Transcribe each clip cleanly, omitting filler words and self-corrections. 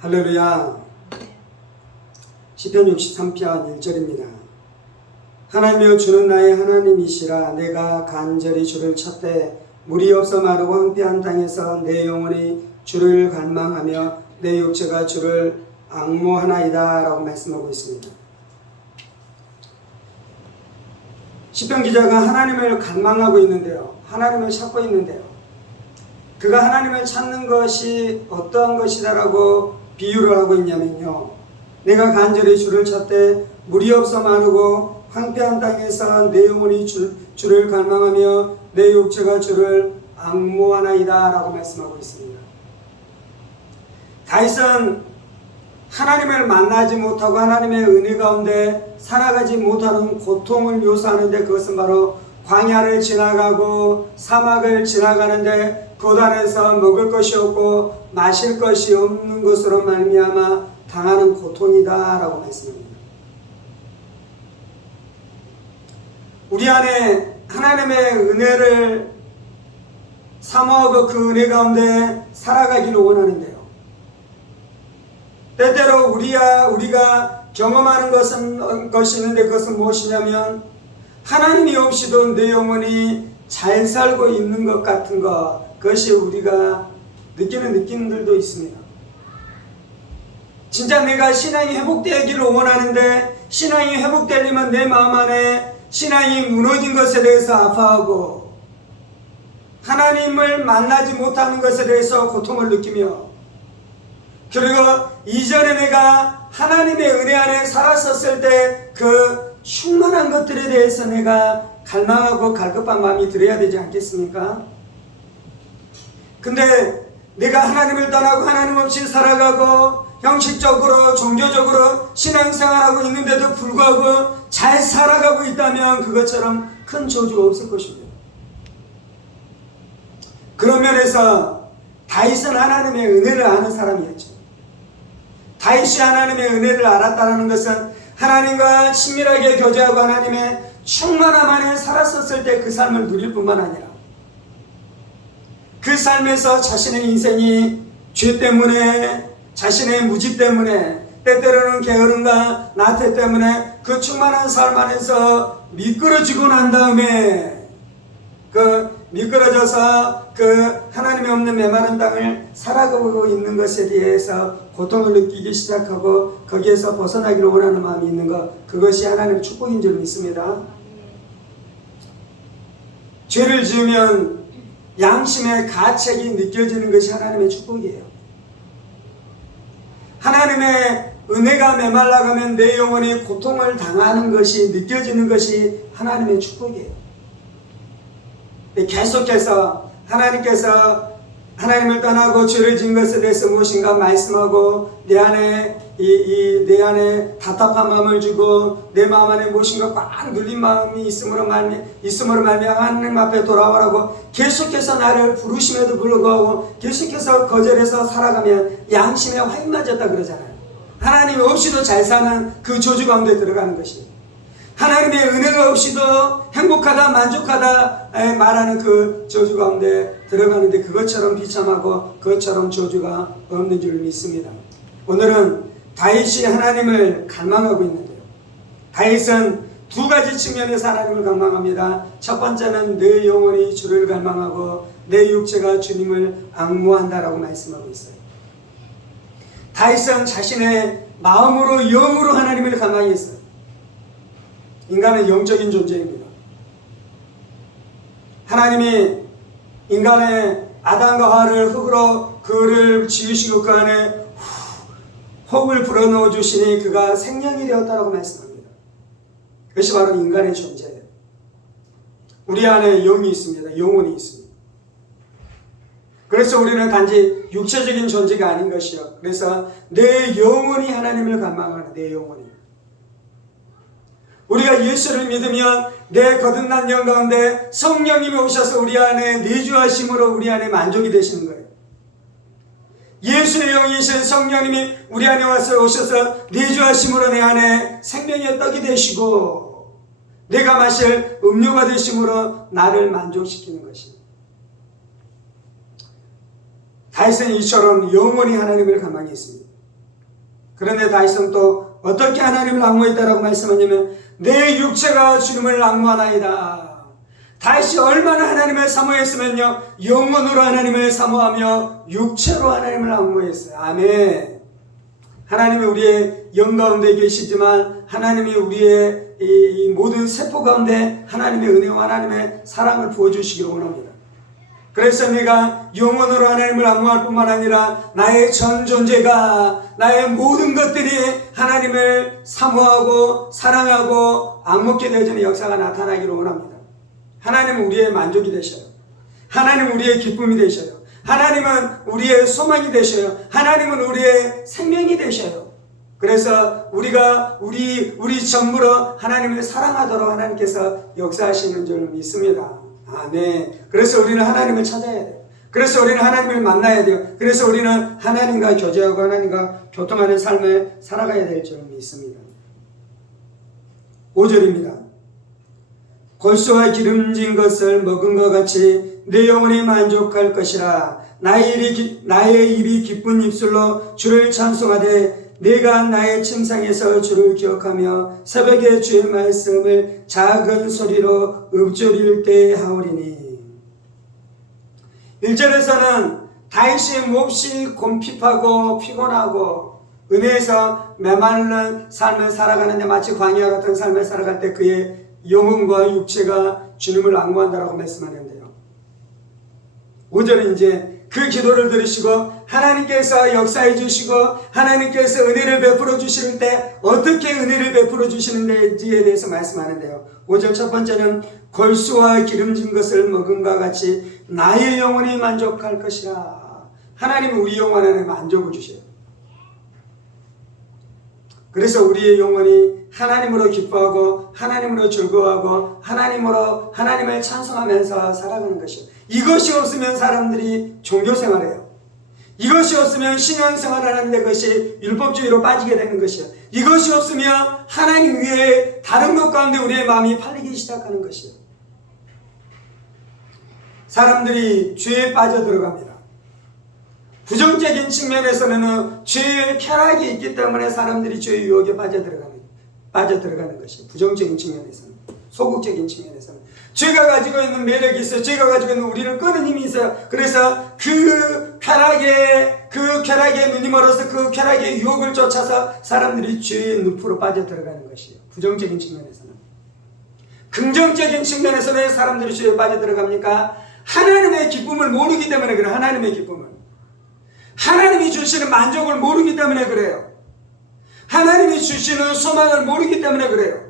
할렐루야. 시편 63편 1절입니다. 하나님이여 주는 나의 하나님이시라. 내가 간절히 주를 찾되 물이 없어 마르고 황폐한 땅에서 내 영혼이 주를 갈망하며 내 육체가 주를 앙모하나이다 라고 말씀하고 있습니다. 시편 기자가 하나님을 갈망하고 있는데요, 하나님을 찾고 있는데요, 그가 하나님을 찾는 것이 어떠한 것이다라고 비유를 하고 있냐면요, 내가 간절히 주를 찾되 물이 없어 마르고 황폐한 땅에서 내 영혼이 주를 갈망하며 내 육체가 주를 앙모하나이다 라고 말씀하고 있습니다. 다윗은 하나님을 만나지 못하고 하나님의 은혜 가운데 살아가지 못하는 고통을 묘사하는데, 그것은 바로 광야를 지나가고 사막을 지나가는데 그 안에서 먹을 것이 없고 마실 것이 없는 것으로 말미암아 당하는 고통이다 라고 말씀합니다. 우리 안에 하나님의 은혜를 사모하고 그 은혜 가운데 살아가기를 원하는데요, 때때로 우리가 경험하는 것이 있는데, 그것은 무엇이냐면 하나님이 없이도 내 영혼이 잘 살고 있는 것 같은 것, 그것이 우리가 느끼는 느낌들도 있습니다. 진짜 내가 신앙이 회복되기를 원하는데, 신앙이 회복되려면 내 마음 안에 신앙이 무너진 것에 대해서 아파하고 하나님을 만나지 못하는 것에 대해서 고통을 느끼며, 그리고 이전에 내가 하나님의 은혜 안에 살았었을 때 그 충만한 것들에 대해서 내가 갈망하고 갈급한 마음이 들어야 되지 않겠습니까? 근데 내가 하나님을 떠나고 하나님 없이 살아가고 형식적으로 종교적으로 신앙생활하고 있는데도 불구하고 잘 살아가고 있다면 그것처럼 큰 저주가 없을 것입니다. 그런 면에서 다윗은 하나님의 은혜를 아는 사람이었죠. 다윗이 하나님의 은혜를 알았다는 것은 하나님과 친밀하게 교제하고 하나님의 충만함 안에 살았었을 때 그 삶을 누릴 뿐만 아니라 그 삶에서 자신의 인생이 죄 때문에, 자신의 무지 때문에, 때때로는 게으름과 나태 때문에 그 충만한 삶 안에서 미끄러지고 난 다음에 미끄러져서 하나님이 없는 메마른 땅을 살아가고 있는 것에 대해서 고통을 느끼기 시작하고 거기에서 벗어나기를 원하는 마음이 있는 것, 그것이 하나님의 축복인 줄 믿습니다. 죄를 지으면 양심의 가책이 느껴지는 것이 하나님의 축복이에요. 하나님의 은혜가 메말라가면 내 영혼이 고통을 당하는 것이 느껴지는 것이 하나님의 축복이에요. 계속해서 하나님께서 하나님을 떠나고 죄를 지은 것에 대해서 무엇인가 말씀하고 내 안에 답답한 마음을 주고 내 마음 안에 무엇인가 꽉 눌린 마음이 있음으로 말미암아 하나님 앞에 돌아오라고 계속해서 나를 부르심에도 불구하고 계속해서 거절해서 살아가면 양심에 화인 맞았다 그러잖아요. 하나님 없이도 잘 사는 그 저주 가운데 들어가는 것이, 하나님의 은혜가 없이도 행복하다 만족하다 말하는 그 저주 가운데 들어가는데, 그것처럼 비참하고 그것처럼 저주가 없는 줄 믿습니다. 오늘은 다윗이 하나님을 갈망하고 있는데요, 다윗은 두 가지 측면에서 하나님을 갈망합니다. 첫 번째는 내 영혼이 주를 갈망하고 내 육체가 주님을 앙모한다라고 말씀하고 있어요. 다윗은 자신의 마음으로 영으로 하나님을 갈망했어요. 인간은 영적인 존재입니다. 하나님이 인간의 아담과 하와를 흙으로 그를 지으시고 그 안에 호흡을 불어넣어 주시니 그가 생명이 되었다라고 말씀합니다. 그것이 바로 인간의 존재예요. 우리 안에 영이 있습니다. 영혼이 있습니다. 그래서 우리는 단지 육체적인 존재가 아닌 것이요, 그래서 내 영혼이 하나님을 갈망하는 내 영혼이, 우리가 예수를 믿으면 내 거듭난 영 가운데 성령님이 오셔서 우리 안에 내주하심으로 우리 안에 만족이 되시는 거예요. 예수의 영이신 성령님이 우리 안에 와서 오셔서 내주하심으로 내 안에 생명의 떡이 되시고 내가 마실 음료가 되심으로 나를 만족시키는 것입니다. 다윗은 이처럼 영원히 하나님을 갈망했습니다. 그런데 다윗은 또 어떻게 하나님을 앙모했다라고 말씀하냐면 내 육체가 주님을 앙모하나이다. 다윗이 얼마나 하나님을 사모했으면요, 영혼으로 하나님을 사모하며 육체로 하나님을 앙모했어요. 아멘. 하나님이 우리의 영 가운데 계시지만 하나님이 우리의 이 모든 세포 가운데 하나님의 은혜와 하나님의 사랑을 부어주시기를 원합니다. 그래서 내가 영혼으로 하나님을 앙모할 뿐만 아니라 나의 전 존재가, 나의 모든 것들이 하나님을 사모하고 사랑하고 앙목게 되어지는 역사가 나타나기를 원합니다. 하나님은 우리의 만족이 되셔요. 하나님은 우리의 기쁨이 되셔요. 하나님은 우리의 소망이 되셔요. 하나님은 우리의 생명이 되셔요. 그래서 우리가 우리 전부로 하나님을 사랑하도록 하나님께서 역사하시는 줄 믿습니다. 아멘. 그래서 우리는 하나님을 찾아야 돼요. 그래서 우리는 하나님을 만나야 돼요. 그래서 우리는 하나님과 교제하고 하나님과 교통하는 삶을 살아가야 될 줄 믿습니다. 5절입니다. 골수와 기름진 것을 먹은 것 같이 내 영혼이 만족할 것이라. 나의 입이 기쁜 입술로 주를 찬송하되 내가 나의 침상에서 주를 기억하며 새벽에 주의 말씀을 작은 소리로 읊조릴 때 하오리니. 1절에서는 다윗이 몹시 곰핍하고 피곤하고 은혜에서 메마른 삶을 살아가는데 마치 광야 같은 삶을 살아갈 때 그의 영혼과 육체가 주님을 앙모한다라고 말씀하는데요. 5절은 이제 그 기도를 들으시고 하나님께서 역사해 주시고 하나님께서 은혜를 베풀어 주실 때 어떻게 은혜를 베풀어 주시는지에 대해서 말씀하는데요. 5절 첫 번째는 골수와 기름진 것을 먹음과 같이 나의 영혼이 만족할 것이라. 하나님은 우리 영혼 안에 만족을 주셔요. 그래서 우리의 영혼이 하나님으로 기뻐하고 하나님으로 즐거워하고 하나님으로 하나님을 찬송하면서 살아가는 것이요. 이것이 없으면 사람들이 종교생활해요. 이것이 없으면 신앙생활을 하는데 그것이 율법주의로 빠지게 되는 것이요. 이것이 없으면 하나님 위에 다른 것 가운데 우리의 마음이 팔리기 시작하는 것이요. 사람들이 죄에 빠져들어갑니다. 부정적인 측면에서는 죄의 쾌락이 있기 때문에 사람들이 죄의 유혹에 빠져들어가는 것이에요. 부정적인 측면에서는. 소극적인 측면에서는. 죄가 가지고 있는 매력이 있어요. 죄가 가지고 있는 우리를 끄는 힘이 있어요. 그래서 그 쾌락의 누님으로서 그 쾌락의 유혹을 쫓아서 사람들이 죄의 늪으로 빠져들어가는 것이에요. 부정적인 측면에서는. 긍정적인 측면에서는 왜 사람들이 죄에 빠져들어갑니까? 하나님의 기쁨을 모르기 때문에 그래요. 하나님의 기쁨을. 하나님이 주시는 만족을 모르기 때문에 그래요. 하나님이 주시는 소망을 모르기 때문에 그래요.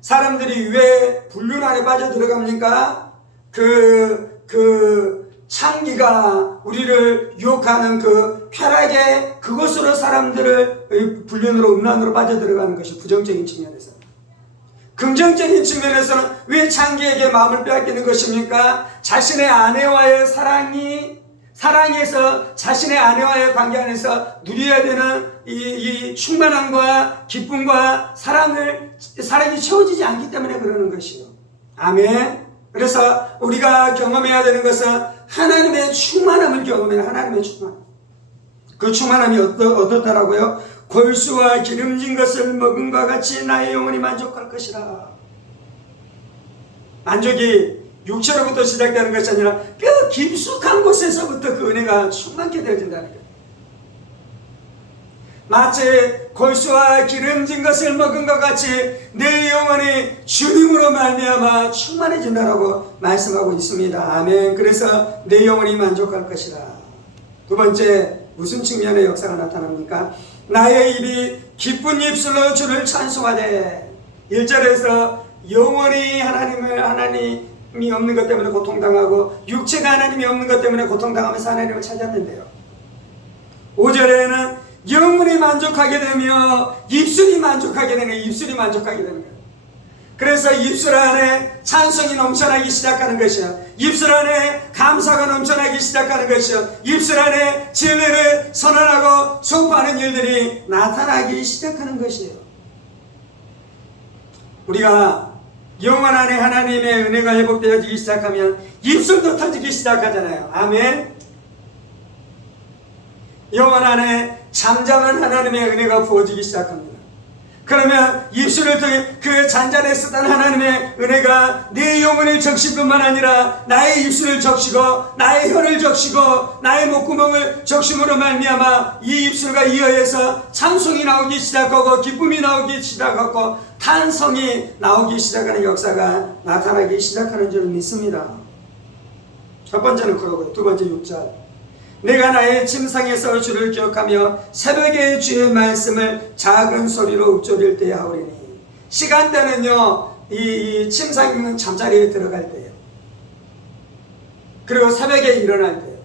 사람들이 왜 불륜 안에 빠져들어갑니까? 그 창기가 우리를 유혹하는 그 쾌락의 그것으로 사람들을 불륜으로 음란으로 빠져들어가는 것이 부정적인 측면에서. 긍정적인 측면에서는 왜 창기에게 마음을 빼앗기는 것입니까? 자신의 아내와의 사랑에서 자신의 아내와의 관계 안에서 누려야 되는 이 충만함과 기쁨과 사랑이 채워지지 않기 때문에 그러는 것이요. 아멘. 그래서 우리가 경험해야 되는 것은 하나님의 충만함을 경험해야 하나님의 충만함. 그 충만함이 어떻다라고요? 골수와 기름진 것을 먹음과 같이 나의 영혼이 만족할 것이라. 만족이 육체로부터 시작되는 것이 아니라 뼈 깊숙한 곳에서부터 그 은혜가 충만케 되어진다는 거예요. 마치 골수와 기름진 것을 먹은 것 같이 내 영혼이 주님으로 말미암아 충만해진다라고 말씀하고 있습니다. 아멘. 그래서 내 영혼이 만족할 것이라. 두 번째, 무슨 측면의 역사가 나타납니까? 나의 입이 기쁜 입술로 주를 찬송하되. 1절에서 영혼이 하나님이 없는 것 때문에 고통당하고 육체가 하나님이 없는 것 때문에 고통당하면서 하나님을 찾았는데요. 5절에는 영혼이 만족하게 되며 입술이 만족하게 되는 거예요. 그래서 입술 안에 찬송이 넘쳐나기 시작하는 것이요. 입술 안에 감사가 넘쳐나기 시작하는 것이요. 입술 안에 진리를 선언하고 선포하는 일들이 나타나기 시작하는 것이에요. 우리가 영혼 안에 하나님의 은혜가 회복되어지기 시작하면 입술도 터지기 시작하잖아요. 아멘. 영혼 안에 잠잠한 하나님의 은혜가 부어지기 시작합니다. 그러면 입술을 통해 그 잔잔했었던 하나님의 은혜가 내 영혼을 적실 뿐만 아니라 나의 입술을 적시고 나의 혀를 적시고 나의 목구멍을 적심으로 말미암아 이 입술과 이 혀에서 찬송이 나오기 시작하고 기쁨이 나오기 시작하고 탄성이 나오기 시작하는 역사가 나타나기 시작하는 줄 믿습니다. 첫 번째는 그러고요. 두 번째 6절. 내가 나의 침상에서 주를 기억하며 새벽에 주의 말씀을 작은 소리로 읊조릴 때에 하오리니. 시간대는요, 이 침상은 잠자리에 들어갈 때예요. 그리고 새벽에 일어날 때예요.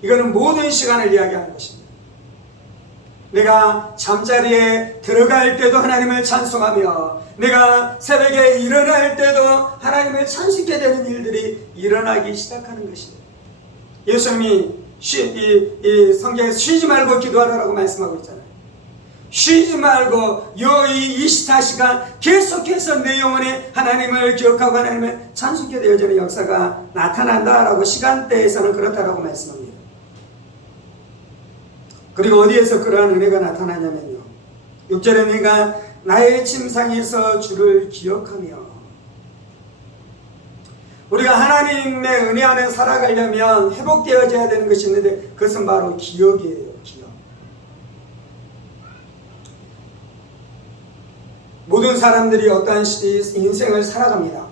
이거는 모든 시간을 이야기하는 것입니다. 내가 잠자리에 들어갈 때도 하나님을 찬송하며 내가 새벽에 일어날 때도 하나님을 찬송하게 되는 일들이 일어나기 시작하는 것입니다. 예수님이 이 성경에서 쉬지 말고 기도하라고 말씀하고 있잖아요. 쉬지 말고 이 24시간 계속해서 내 영혼에 하나님을 기억하고 하나님을 찬송하게 되어지는 역사가 나타난다라고 시간대에서는 그렇다라고 말씀합니다. 그리고 어디에서 그러한 은혜가 나타나냐면요, 6절에 내가 나의 침상에서 주를 기억하며. 우리가 하나님의 은혜 안에 살아가려면 회복되어져야 되는 것이 있는데 그것은 바로 기억이에요. 기억. 모든 사람들이 어떠한 인생을 살아갑니다.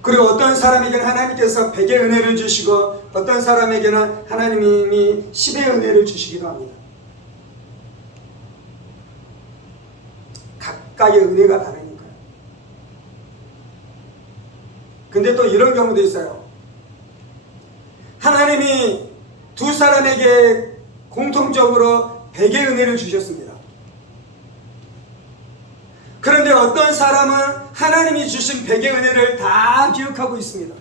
그리고 어떤 사람에게는 하나님께서 100의 은혜를 주시고 어떤 사람에게는 하나님이 10의 은혜를 주시기도 합니다. 각각의 은혜가 다르니까요. 근데 또 이런 경우도 있어요. 하나님이 두 사람에게 공통적으로 100의 은혜를 주셨습니다. 그런데 어떤 사람은 하나님이 주신 100의 은혜를 다 기억하고 있습니다.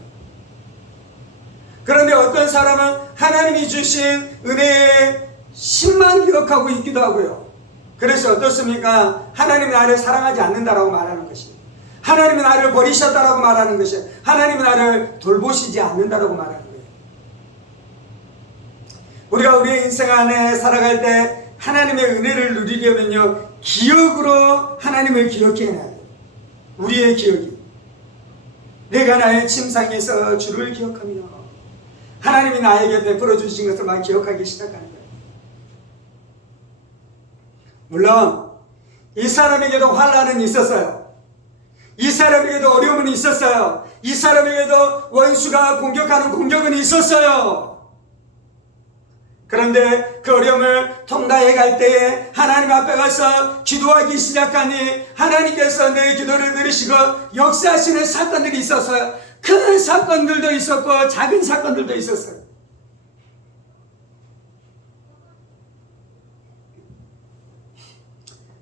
그런데 어떤 사람은 하나님이 주신 은혜의 10만 기억하고 있기도 하고요. 그래서 어떻습니까? 하나님이 나를 사랑하지 않는다라고 말하는 것입니다. 하나님이 나를 버리셨다라고 말하는 것이에요. 하나님이 나를 돌보시지 않는다라고 말하는 거예요. 우리가 우리의 인생 안에 살아갈 때 하나님의 은혜를 누리려면요, 기억으로 하나님을 기억해야 해요. 우리의 기억이. 내가 나의 침상에서 주를 기억하며 하나님이 나에게 베풀어 주신 것을 막 기억하기 시작하는 거예요. 물론 이 사람에게도 환난은 있었어요. 이 사람에게도 어려움은 있었어요. 이 사람에게도 원수가 공격하는 공격은 있었어요. 그런데 그 어려움을 통과해 갈 때에 하나님 앞에 가서 기도하기 시작하니 하나님께서 내 기도를 들으시고 역사하시는 사건들이 있었어요. 큰 사건들도 있었고 작은 사건들도 있었어요.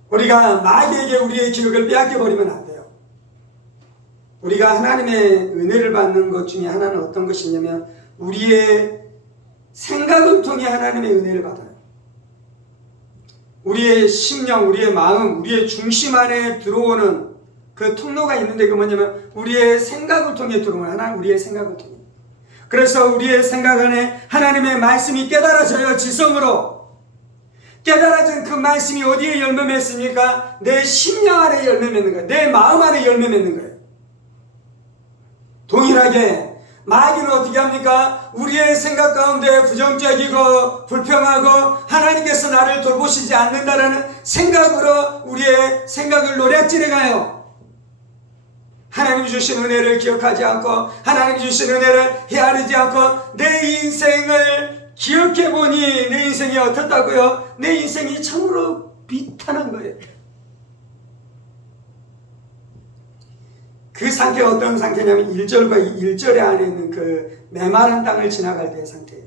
우리가 마귀에게 우리의 기억을 빼앗겨버리면 안 돼요. 우리가 하나님의 은혜를 받는 것 중에 하나는 어떤 것이냐면 우리의 생각을 통해 하나님의 은혜를 받아요. 우리의 심령, 우리의 마음, 우리의 중심 안에 들어오는 그 통로가 있는데 그 뭐냐면 우리의 생각을 통해 들어오는 하나님, 우리의 생각을 통해. 그래서 우리의 생각 안에 하나님의 말씀이 깨달아져요. 지성으로. 깨달아진 그 말씀이 어디에 열매 맺습니까? 내 심령 안에 열매 맺는 거예요. 내 마음 안에 열매 맺는 거예요. 동일하게 마귀는 어떻게 합니까? 우리의 생각 가운데 부정적이고 불평하고 하나님께서 나를 돌보시지 않는다라는 생각으로 우리의 생각을 노략질해 가요. 하나님 주신 은혜를 기억하지 않고 하나님 주신 은혜를 헤아리지 않고 내 인생을 기억해 보니 내 인생이 어떻다고요? 내 인생이 참으로 비탄한 거예요. 그 상태가 어떤 상태냐면 1절과 1절에 안에 있는 그 메마른 땅을 지나갈 때의 상태예요.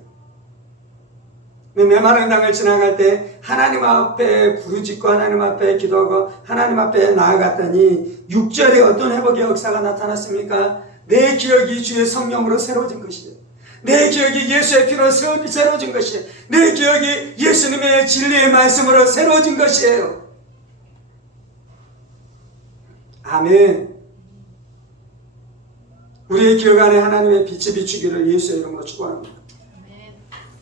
메마른 땅을 지나갈 때 하나님 앞에 부르짖고 하나님 앞에 기도하고 하나님 앞에 나아갔더니 6절에 어떤 회복의 역사가 나타났습니까? 내 기억이 주의 성령으로 새로워진 것이죠. 내 기억이 예수의 피로 새로워진 것이에요. 내 기억이 예수님의 진리의 말씀으로 새로워진 것이에요. 아멘. 우리의 기억 안에 하나님의 빛이 비추기를 예수의 이름으로 축원합니다.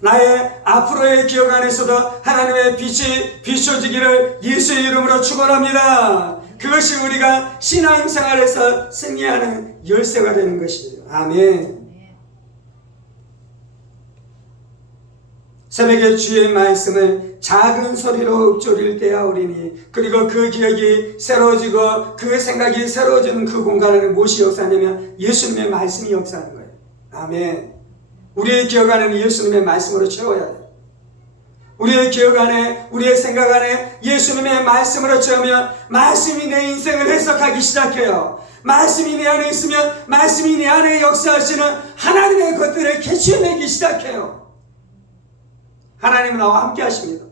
나의 앞으로의 기억 안에서도 하나님의 빛이 비춰지기를 예수의 이름으로 축원합니다. 그것이 우리가 신앙생활에서 승리하는 열쇠가 되는 것이에요. 아멘. 새벽에 주의 말씀을 작은 소리로 읊조릴 때야 오리니, 그리고 그 기억이 새로워지고 그 생각이 새로워지는 그 공간에는 무엇이 역사하냐면 예수님의 말씀이 역사하는 거예요. 아멘. 우리의 기억 안에는 예수님의 말씀으로 채워야 돼요. 우리의 기억 안에, 우리의 생각 안에 예수님의 말씀으로 채우면 말씀이 내 인생을 해석하기 시작해요. 말씀이 내 안에 있으면 말씀이 내 안에 역사하시는 하나님의 것들을 캐치해내기 시작해요. 하나님은 나와 함께 하십니다.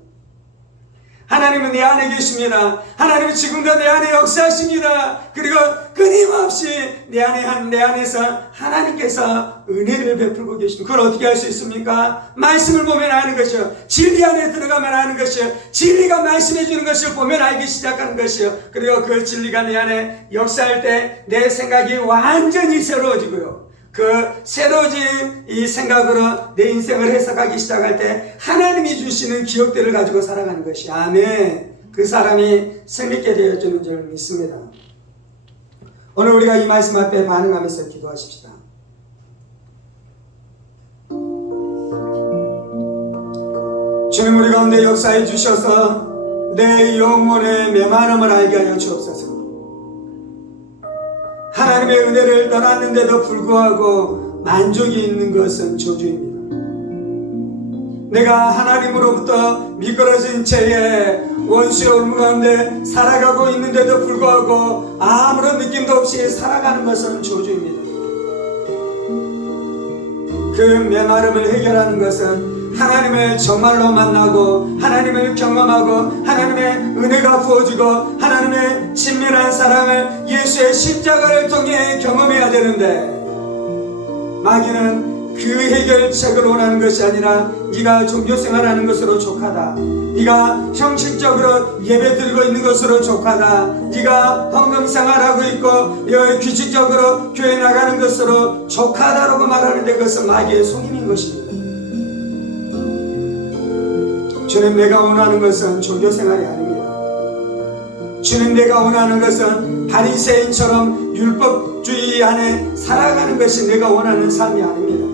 하나님은 내 안에 계십니다. 하나님은 지금도 내 안에 역사하십니다. 그리고 끊임없이 내 안에서 하나님께서 은혜를 베풀고 계십니다. 그걸 어떻게 할 수 있습니까? 말씀을 보면 아는 것이요, 진리 안에 들어가면 아는 것이요, 진리가 말씀해 주는 것을 보면 알기 시작하는 것이요, 그리고 그 진리가 내 안에 역사할 때 내 생각이 완전히 새로워지고요, 그 새로워진 이 생각으로 내 인생을 해석하기 시작할 때 하나님이 주시는 기억들을 가지고 살아가는 것이, 아멘, 그 사람이 승리케 되어주는 줄 믿습니다. 오늘 우리가 이 말씀 앞에 반응하면서 기도하십시다. 주님, 우리 가운데 역사해 주셔서 내 영혼의 메마름을 알게 하여 주옵소서. 하나님의 은혜를 떠났는데도 불구하고 만족이 있는 것은 저주입니다. 내가 하나님으로부터 미끄러진 채에 원수의 올무 가운데 살아가고 있는데도 불구하고 아무런 느낌도 없이 살아가는 것은 저주입니다. 그 메마름을 해결하는 것은 하나님을 정말로 만나고 하나님을 경험하고 하나님의 은혜가 부어지고 하나님의 친밀한 사랑을 예수의 십자가를 통해 경험해야 되는데, 마귀는 그 해결책을 원하는 것이 아니라 네가 종교생활하는 것으로 족하다, 네가 형식적으로 예배드리고 있는 것으로 족하다, 네가 헌금생활하고 있고 규칙적으로 교회 나가는 것으로 족하다라고 말하는데 그것은 마귀의 속임인 것입니다. 주님, 내가 원하는 것은 종교생활이 아닙니다. 주님, 내가 원하는 것은 바리새인처럼 율법주의 안에 살아가는 것이 내가 원하는 삶이 아닙니다.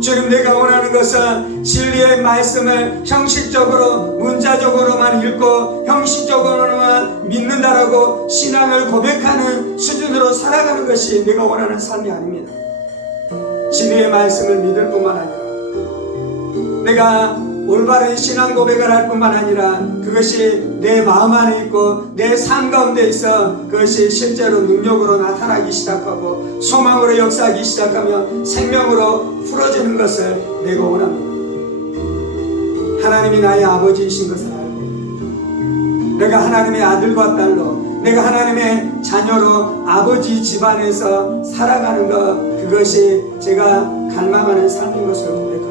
주님, 내가 원하는 것은 진리의 말씀을 형식적으로 문자적으로만 읽고 형식적으로만 믿는다라고 신앙을 고백하는 수준으로 살아가는 것이 내가 원하는 삶이 아닙니다. 진리의 말씀을 믿을 뿐만 아니라 내가 올바른 신앙 고백을 할 뿐만 아니라 그것이 내 마음 안에 있고 내 삶 가운데 있어 그것이 실제로 능력으로 나타나기 시작하고 소망으로 역사하기 시작하며 생명으로 풀어지는 것을 내가 원합니다. 하나님이 나의 아버지이신 것을 알고 내가 하나님의 아들과 딸로, 내가 하나님의 자녀로 아버지 집안에서 살아가는 것, 그것이 제가 갈망하는 삶인 것을 고백합니다.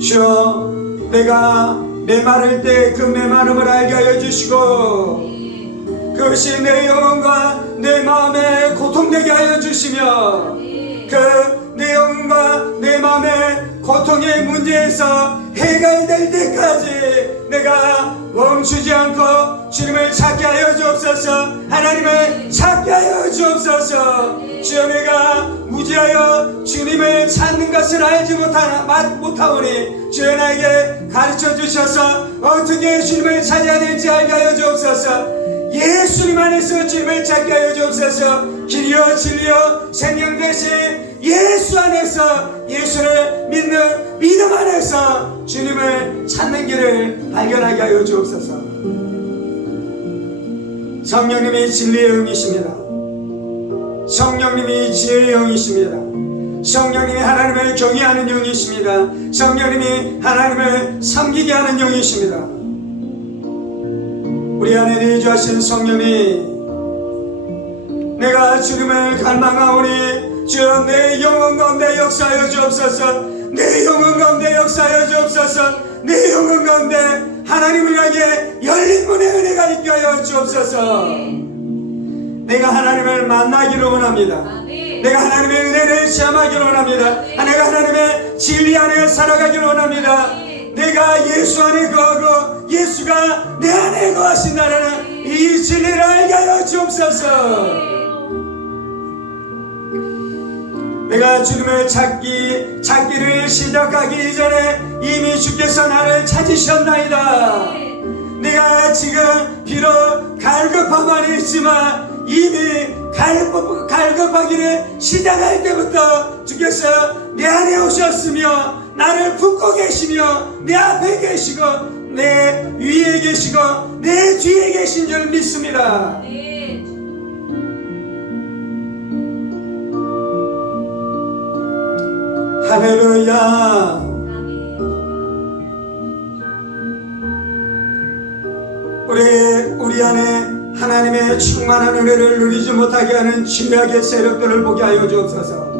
주여, 내가 메마를 때 그 메마름을 알게 하여 주시고 그것이 내 영혼과 내 마음에 고통되게 하여 주시며 그 내 영혼과 내 마음의 고통의 문제에서 해결될 때까지 내가 멈추지 않고 주님을 찾게 하여 주옵소서. 하나님을 찾게 하여 주옵소서. 주여, 내가 무지하여 주님을 찾는 것을 알지 못하오니 주여, 나에게 가르쳐 주셔서 어떻게 주님을 찾아야 될지 알게 하여 주옵소서. 예수님 안에서 주님을 찾게 하여 주옵소서. 길이요 진리요 생명 되신 예수 안에서, 예수를 믿는 믿음 안에서 주님을 찾는 길을 발견하게 하여 주옵소서. 성령님이 진리의 영이십니다. 성령님이 지혜의 영이십니다. 성령님이 하나님을 경외하는 영이십니다. 성령님이 하나님을 섬기게 하는 영이십니다. 우리 안에 내주하신 성령이 내가 주님을 갈망하오니 주여, 내 영혼 가운데 역사하여 주옵소서. 내 영혼 가운데 역사하여 주옵소서. 내 영혼 가운데 하나님을 향해 열린 문의 은혜가 있게 하여 주옵소서. 내가 하나님을 만나기를 원합니다. 내가 하나님의 은혜를 체험하기를 원합니다. 내가 하나님의 진리 안에 살아가기를 원합니다. 내가 예수 안에 거하고 예수가 내 안에 거하신다는 이 진리를 알게 하여 주옵소서. 내가 주님을 찾기를 시작하기 전에 이미 주께서 나를 찾으셨나이다. 내가 지금 비록 갈급함만 있지만 이미 갈급하기를 시작할 때부터 주께서 내 안에 오셨으며 나를 품고 계시며 내 앞에 계시고 내 위에 계시고 내 뒤에 계신 줄 믿습니다. 할렐루야. 우리 안에 하나님의 충만한 은혜를 누리지 못하게 하는 죄악의 세력들을 보게 하여 주옵소서.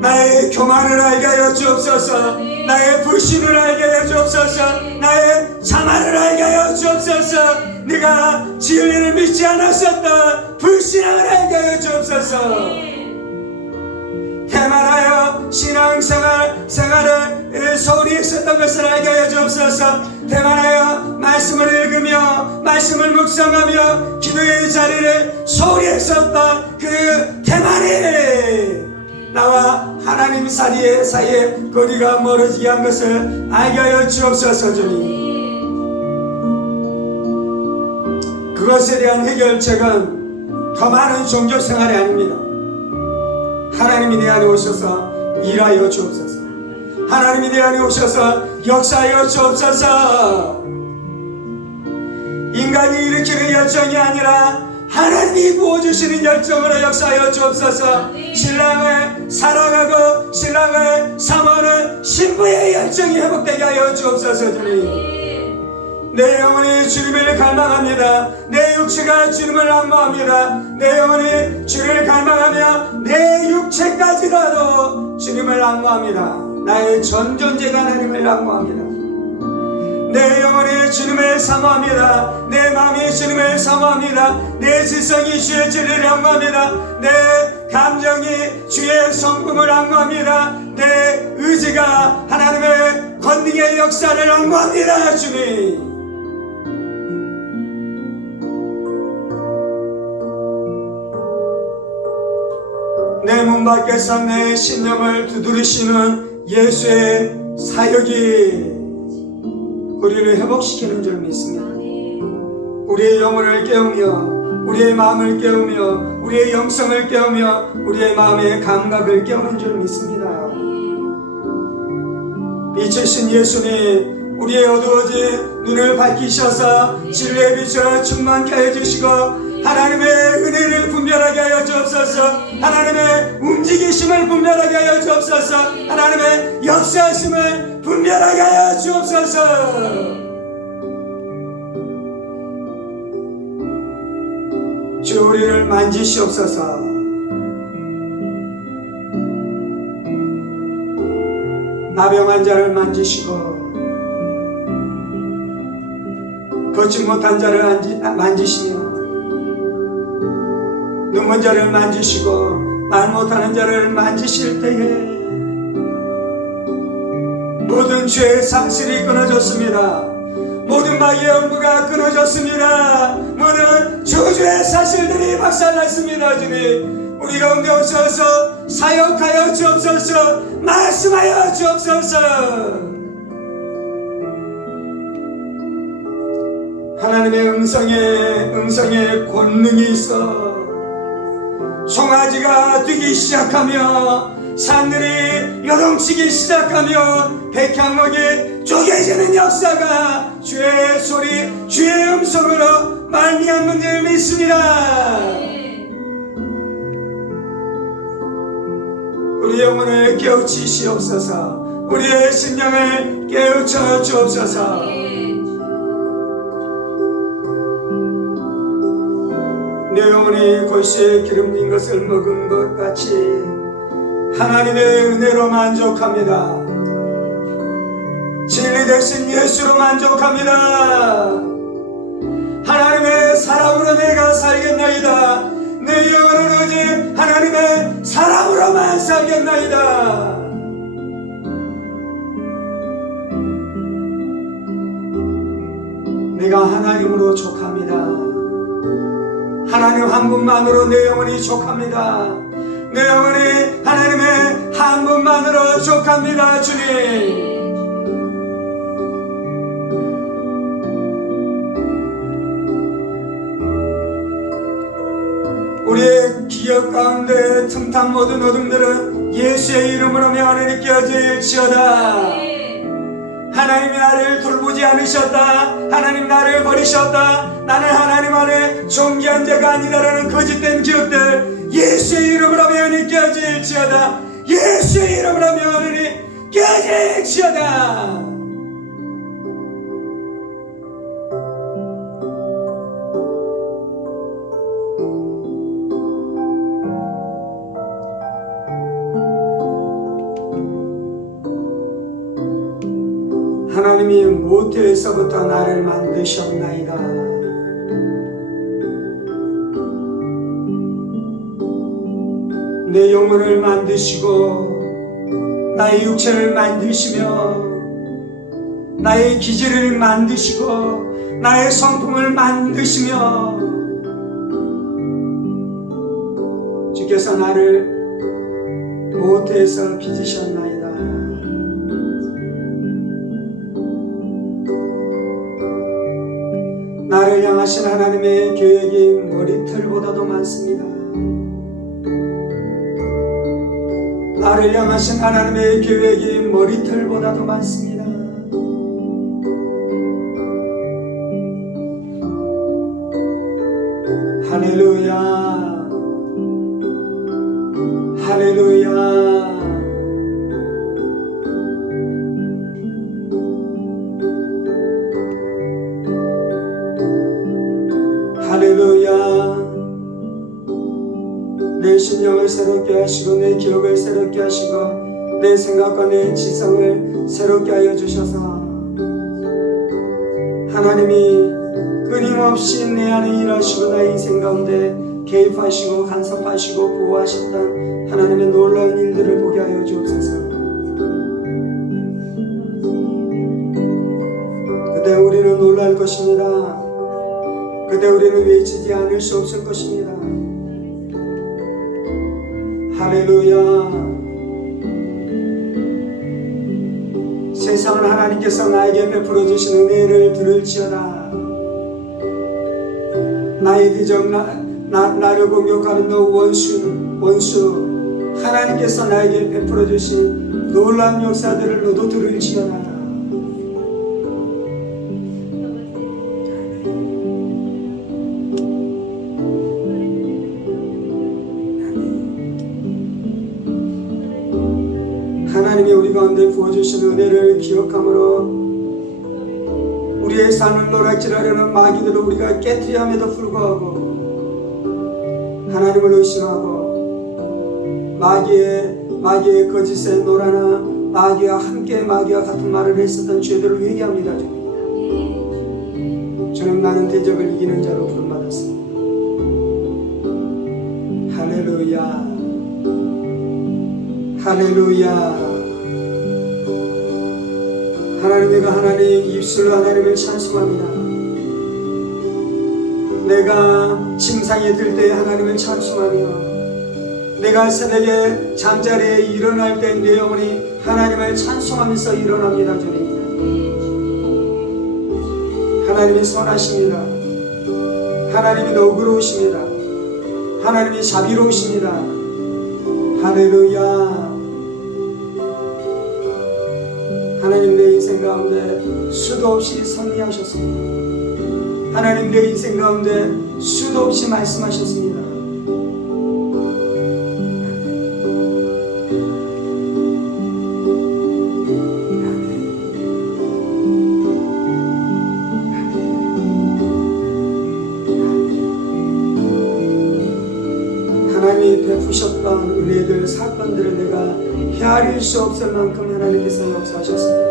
나의 교만을 알게 하여 주옵소서. 나의 불신을 알게 하여 주옵소서. 나의 자만을 알게 하여 주옵소서. 네가 진리를 믿지 않았었던 불신앙을 알게 하여 주옵소서. 대만하여 신앙생활을 소홀히 했었던 것을 알게 하여 주옵소서. 대만하여 말씀을 읽으며 말씀을 묵상하며 기도의 자리를 소홀히 했었던 그 대만이 나와 하나님 사이에 거리가 멀어지게 한 것을 알게 하여 주옵소서. 주님, 그것에 대한 해결책은 더 많은 종교생활이 아닙니다. 하나님이 내 안에 오셔서 일하여 주옵소서. 하나님이 내 안에 오셔서 역사하여 주옵소서. 인간이 일으키는 열정이 아니라 하나님이 부어주시는 열정으로 역사하여 주옵소서. 신랑을 사랑하고 신랑을 사모하는 신부의 열정이 회복되게 하여 주옵소서. 주님, 내 영혼이 주님을 갈망합니다. 내 육체가 주님을 앙모합니다. 내 영혼이 주님을 갈망하며 내 육체까지라도 주님을 앙모합니다. 나의 전 존재가 하나님을 앙모합니다. 내 영혼이 주님을 사모합니다. 내 마음이 주님을 사모합니다. 내 지성이 주의 진리를 앙모합니다. 내 감정이 주의 성품을 앙모합니다. 내 의지가 하나님의 권능의 역사를 앙모합니다. 주님, 내 문 밖에서 내 신념을 두드리시는 예수의 사역이 우리를 회복시키는 줄 믿습니다. 우리의 영혼을 깨우며 우리의 마음을 깨우며 우리의 영성을 깨우며 우리의 마음의 감각을 깨우는 줄 믿습니다. 빛이신 예수님, 우리의 어두워진 눈을 밝히셔서 진리의 빛으로 충만케 해주시고 하나님의 은혜를 분별하게 하여 주옵소서. 하나님의 움직이심을 분별하게 하여 주옵소서. 하나님의 역사하심을 분별하게 하여 주옵소서. 주, 우리를 만지시옵소서. 나병 자를 만지시고 걷지 못한 자를 만지시며 눈먼 자를 만지시고 말 못하는 자를 만지실 때에 모든 죄의 상실이 끊어졌습니다. 모든 마귀의 얼무가 끊어졌습니다. 모든 저주의 사실들이 박살났습니다. 주님, 우리 가운데 오셔서 사역하여 주옵소서. 말씀하여 주옵소서. 하나님의 음성에 권능이 있어 송아지가 뛰기 시작하며 산들이 요동치기 시작하며 백향목이 쪼개지는 역사가 주의 소리, 주의 음성으로 말미암는 줄 믿습니다. 우리 영혼을 깨우치시옵소서. 우리의 심령을 깨우쳐 주옵소서. 내 영혼이 골수에 기름진 것을 먹은 것 같이 하나님의 은혜로 만족합니다. 진리 대신 예수로 만족합니다. 하나님의 사랑으로 내가 살겠나이다. 내 영혼은 오직 하나님의 사랑으로만 살겠나이다. 내가 하나님으로 족합니다. 하나님 한 분만으로 내 영혼이 족합니다. 내 영혼이 하나님의 한 분만으로 족합니다. 주님, 우리의 기억 가운데 틈탄 모든 어둠들은 예수의 이름으로 면하니 깨어질지어다. 하나님이 나를 돌보지 않으셨다. 하나님 나를 버리셨다. 나는 하나님 안에 존귀한 자가 아니다라는 거짓된 기억들 예수의 이름으로 면하니 깨어질지어다. 예수의 이름으로 면하니 깨어질지어다. 하나님이 모태에서부터 나를 만드셨나이다. 내 영혼을 만드시고 나의 육체를 만드시며 나의 기질을 만드시고 나의 성품을 만드시며 주께서 나를 모태에서 빚으셨나이다. 나를 향하신 하나님의 계획이 머리털보다도 많습니다. 나를 향하신 하나님의 계획이 머리털보다도 많습니다. 할렐루야, 할렐루야. 할렐루야. 내 심령을 새롭게 하시고 내 기억을 새롭게 하시고 내 생각과 내 지성을 새롭게 하여 주셔서 하나님이 끊임없이 내 안에 일하시고 나의 인생 가운데 개입하시고 간섭하시고 보호하셨던 하나님의 놀라운 일들을 보게 하여 주옵소서. 그때 우리는 놀랄 것입니다. 그때 우리는 외치지 않을 수 없을 것입니다. 할렐루야. 세상은 하나님께서 나에게 베풀어 주신 은혜를 들을지어다. 나의 대적 나를 공격하는 너 원수 하나님께서 나에게 베풀어 주신 놀라운 역사들을 너도 들을지어다. 하나님이 우리 가운데 부어주신 은혜를 기억함으로 우리의 삶을 노략질하려는 마귀들을 우리가 깨트려 함에도 불구하고 하나님을 의심하고 마귀의 거짓에 놀아나 마귀와 함께 마귀와 같은 말을 했었던 죄들을 회개합니다. 주님, 나는 대적을 이기는 자로 부름받았습니다. 할렐루야, 할렐루야. 하나님, 내가 하나님 입술로 하나님을 찬송합니다. 내가 침상에 들 때 하나님을 찬송하며 내가 새벽에 잠자리에 일어날 때 내 영혼이 하나님을 찬송하면서 일어납니다. 주님, 하나님이 선하십니다. 하나님이 너그러우십니다. 하나님이 자비로우십니다. 할렐루야. 하나님, 내 인생 가운데 수도 없이 섭리하셨습니다. 하나님, 내 인생 가운데 수도 없이 말씀하셨습니다. 하나님이 베푸셨던 은혜들, 사건들을 내가 헤아릴 수 없을 만큼 하나님께서 역사하셨습니다.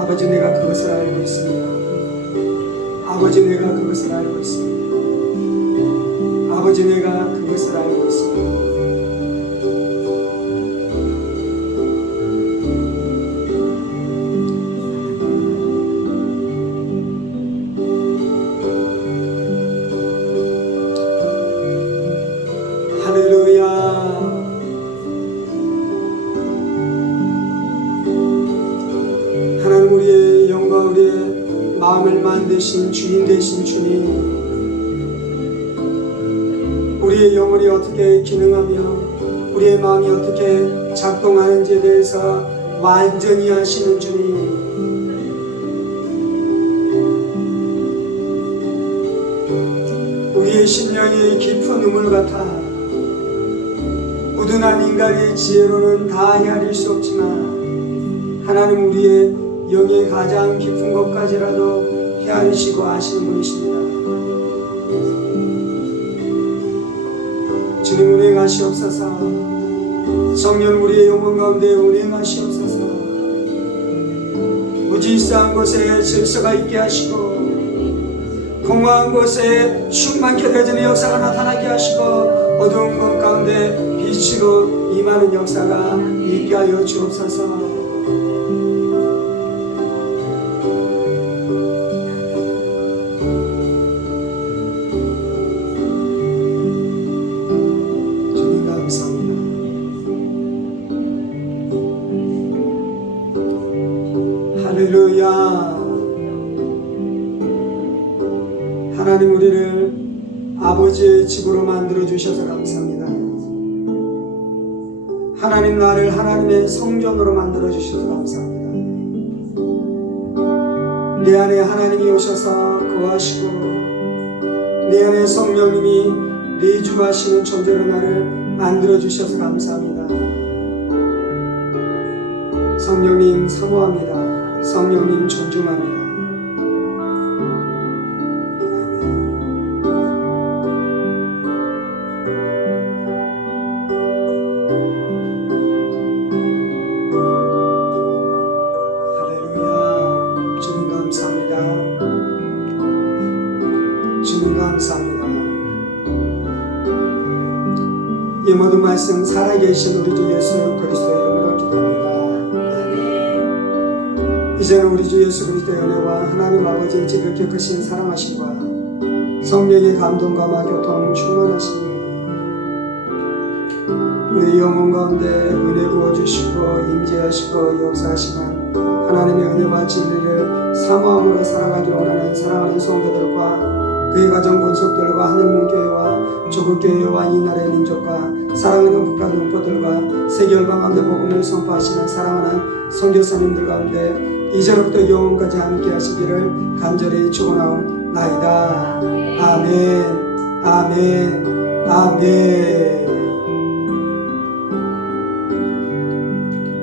아버지, 내가 그것을 알고 있습니다. 아버지, 내가 그것을 알고 있습니다. 아버지 내가 그것을 알고 있습니다. 할렐루야. 하나님 우리의 영과 우리의 마음을 만드신 주인 되신 주님, 우리의 영혼이 어떻게 기능하며 우리의 마음이 어떻게 작동하는지에 대해서 완전히 아시는 주님, 우리의 심령이 깊은 우물 같아 우둔한 인간의 지혜로는 다 헤아릴 수 없지만 하나님 우리의 영의 가장 깊은 것까지라도 헤아리시고 아시는 분이십니다. 주님 운행하시옵소서. 성령 우리의 영혼 가운데 운행하시옵소서. 무질서한 곳에 질서가 있게 하시고 공허한 곳에 충만케 되어지는 역사가 나타나게 하시고 어두운 곳 가운데 빛으로 임하는 역사가 있게 하여 주옵소서. 주님 감사합니다. 할렐루야. 하나님 우리를 아버지의 집으로 만들어 주셔서 감사합니다. 하나님 나를 하나님의 성전으로 만들어 주셔서 감사합니다. 내 안에 하나님이 오셔서 거하시고 내 안에 성령님이 내주하시는 존재로 나를 만들어 주셔서 감사합니다. 성령님 사모합니다. 성령님 존중합니다. 이 모든 말씀 살아계신 우리 주 예수 그리스도의 이름으로 기도합니다. 이제는 우리 주 예수 그리스도의 은혜와 하나님 아버지의 지극히 크신 사랑하심과 성령의 감동과 교통 충만하시니 우리 영혼 가운데 은혜 부어주시고 임재하시고 역사하시는 하나님의 은혜와 진리를 사모함으로 살아가기를 원하는 사랑하는 성도들과 그의 가정 권속들과 하늘문교회와 조국교회와 이 나라의 민족과 사랑하는 국가 동포들과 세계 열방 가운데 복음을 선포하시는 사랑하는 선교사님들 가운데 이제로부터 영원까지 함께 하시기를 간절히 축원하옵나이다. 아멘. 아멘. 아멘.